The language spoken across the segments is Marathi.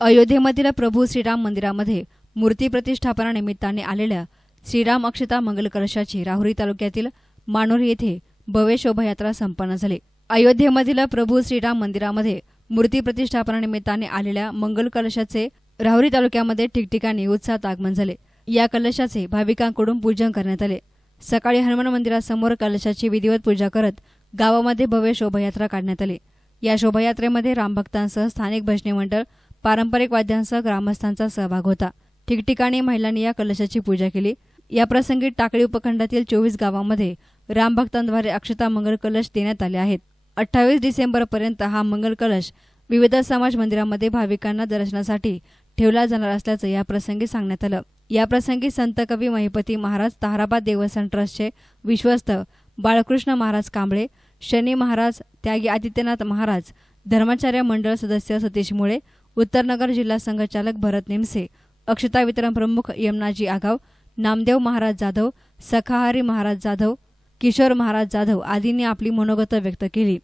अयोध्येमधील प्रभू श्रीराम मंदिरामध्ये मूर्ती प्रतिष्ठापना निमित्ताने आलेल्या श्रीराम अक्षता मंगल कलशाची राहुरी तालुक्यातील मानोरी येथे भव्य शोभायात्रा संपन्न झाली. अयोध्येमधील प्रभू श्रीराम मंदिरामध्ये मूर्ती प्रतिष्ठापना निमित्ताने आलेल्या मंगल कलशाचे राहुरी तालुक्यामध्ये ठिकठिकाणी उत्साहात आगमन झाले. या कलशाचे भाविकांकडून पूजन करण्यात आले. सकाळी हनुमान मंदिरासमोर कलशाची विधिवत पूजा करत गावामध्ये भव्य शोभायात्रा काढण्यात आली. या शोभायात्रेमध्ये रामभक्तांसह स्थानिक भजनी मंडळ पारंपरिक वाद्यांसह ग्रामस्थांचा सहभाग होता. ठिकठिकाणी महिलांनी या कलशाची पूजा केली. या प्रसंगी टाकळी उपखंडातील चोवीस गावांमध्ये रामभक्तांद्वारे अक्षता मंगल कलश देण्यात आले आहेत. अठ्ठावीस डिसेंबरपर्यंत हा मंगल कलश विविध समाज मंदिरामध्ये भाविकांना दर्शनासाठी ठेवला जाणार असल्याचं या प्रसंगी सांगण्यात आलं. या प्रसंगी संत कवी महिपती महाराज ताहराबाद देवस्थान ट्रस्टचे विश्वस्त बाळकृष्ण महाराज कांबळे शनी महाराज त्यागी आदित्यनाथ महाराज धर्माचार्य मंडळ सदस्य सतीश मुळे उत्तरनगर जिल्हा संघचालक भरत निमसे अक्षता वितरण प्रमुख यमनाजी आगाव नामदेव महाराज जाधव सखाहारी महाराज जाधव किशोर महाराज जाधव आदींनी आपली मनोगत व्यक्त केली.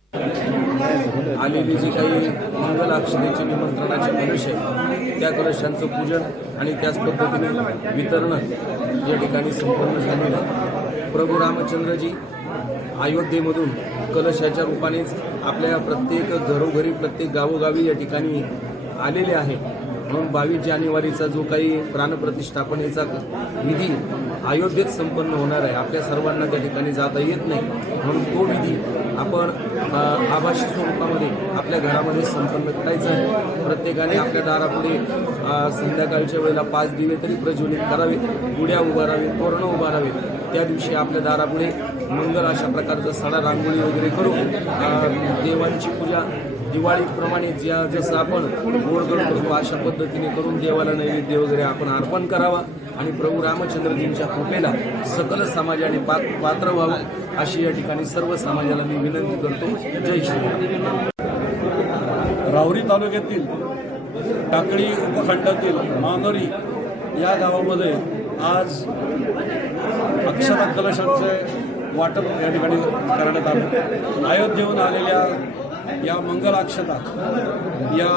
आलेली जी काही मंगल अक्षतेची निमंत्रणाची कलश आहे त्या कलशांचं पूजन आणि त्याच पद्धतीने वितरण या ठिकाणी संपन्न झालेलं प्रभू रामचंद्रजी अयोध्येमधून कलशाच्या रूपानेच आपल्या प्रत्येक घरोघरी प्रत्येक गावोगावी या ठिकाणी आलेले आहे. म्हणून बावीस जानेवारीचा जो काही प्राणप्रतिष्ठापनेचा विधी अयोध्येत संपन्न होणार आहे. आपल्या सर्वांना त्या ठिकाणी जाता येत नाही. म्हणून तो विधी आपण आभासी स्वरूपामध्ये आपल्या घरामध्ये संपन्न करायचा आहे. प्रत्येकाने आपल्या दारापुढे संध्याकाळच्या वेळेला पाच दिवे तरी प्रज्वलित करावे गुड्या उभारावे तोरणं उभारावेत त्या दिवशी आपल्या दारापुढे मंगल अशा प्रकारचा सडा रांगोळी वगैरे करू देवांची पूजा दिवाळीप्रमाणे ज्या जसं आपण गोड करतो अशा पद्धतीने करून देवाला नैवेद्य वगैरे आपण अर्पण करावा. आणि प्रभू रामचंद्रजींच्या कृपेला सकल समाजाने पा पात्र व्हावं अशी या ठिकाणी सर्व समाजाला मी विनंती करतो. जय श्रीराम रावरी तालुक्यातील टाकळी उपखंडातील मानोरी या गावामध्ये आज अक्षरा कलशांचे वाटप या ठिकाणी करण्यात आलं. अयोध्येहून आलेल्या या मंगल अक्षता या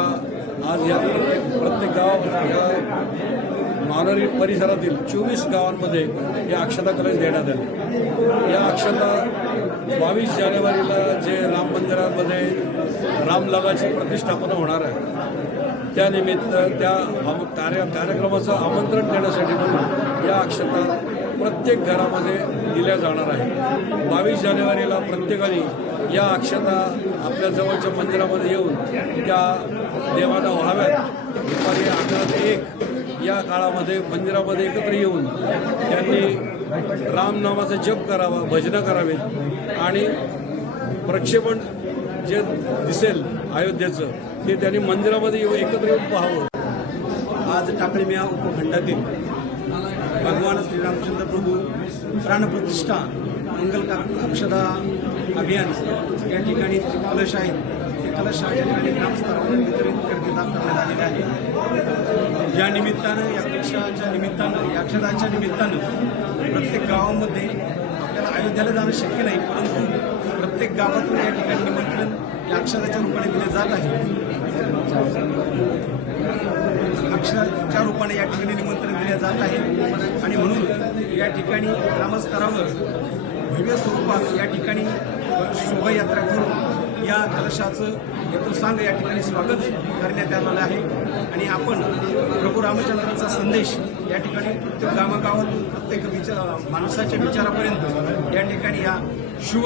आज या प्रत्येक प्रत्येक गाव या मानोरी परिसरातील चोवीस गावांमध्ये या अक्षता कलश देण्यात आले. या अक्षता बावीस जानेवारीला जे राम मंदिरामध्ये रामलगाची प्रतिष्ठापना होणार आहे त्यानिमित्त त्या आम- कार्य कार्यक्रमाचं आमंत्रण देण्यासाठी म्हणून या अक्षता प्रत्येक घरामध्ये दिल्या जाणार आहे बावीस जानेवारीला प्रत्येकाने या अक्षता आपल्या जवळच्या मंदिरामध्ये येऊन त्या देवाला व्हाव्यात. दुपारी अकरा ते एक या काळामध्ये मंदिरामध्ये एकत्र येऊन त्यांनी रामनामाचा जप करावा भजनं करावेत. आणि प्रक्षेपण जे दिसेल अयोध्येचं ते त्यांनी मंदिरामध्ये येऊन एकत्र येऊन पाहावं. आज टाकळीमिया उपखंडातील भगवान श्रीरामचंद्र प्रभू प्राणप्रतिष्ठा मंगल का अक्षदा अभियान या ठिकाणी कलश आहेत ते कलश या ठिकाणी ग्रामस्तरावर वितरित करण्यात आले या निमित्तानं या निमित्तानं या अक्षदाच्या निमित्तानं प्रत्येक गावामध्ये आपल्याला अयोध्याला जाणं शक्य नाही परंतु प्रत्येक गावातून या ठिकाणी निमंत्रण या रूपाने दिले जात आहे. अक्षराच्या रूपाने या ठिकाणी निमंत्रण दिले जात आहे. आणि म्हणून या ठिकाणी ग्रामस्तरावर भव्य स्वरूपात या ठिकाणी शोभायात्रा करून या कलशाचं यथोसांग या ठिकाणी स्वागत करण्यात आलेलं आहे. आणि आपण प्रभू रामचंद्रांचा संदेश या ठिकाणी प्रत्येक गावागावातून प्रत्येक विचार माणसाच्या विचारापर्यंत या ठिकाणी या शुभ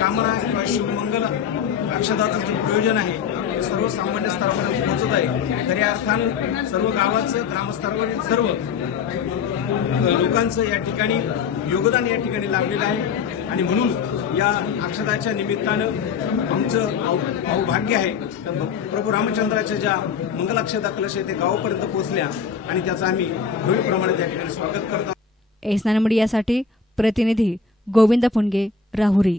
कामना किंवा शुभमंगल अक्षदाचं जे प्रयोजन आहे ते सर्वसामान्य स्तरापर्यंत पोहोचत आहे. तर या अर्थानं सर्व गावाचं ग्रामस्तरावरील सर्व लोकांचं या ठिकाणी योगदान या ठिकाणी लाभलेलं आहे. आणि म्हणून या अक्षताच्या निमित्तानं आमचं औभाग्य अवभाग्य आहे. तर प्रभू रामचंद्राच्या ज्या मंगलाक्षता कलश आहे ते गावापर्यंत पोहोचल्या आणि त्याचं आम्ही भव्यप्रमाणे त्या ठिकाणी स्वागत करतो. एसनान यासाठी प्रतिनिधी गोविंद फुंडगे राहुरी.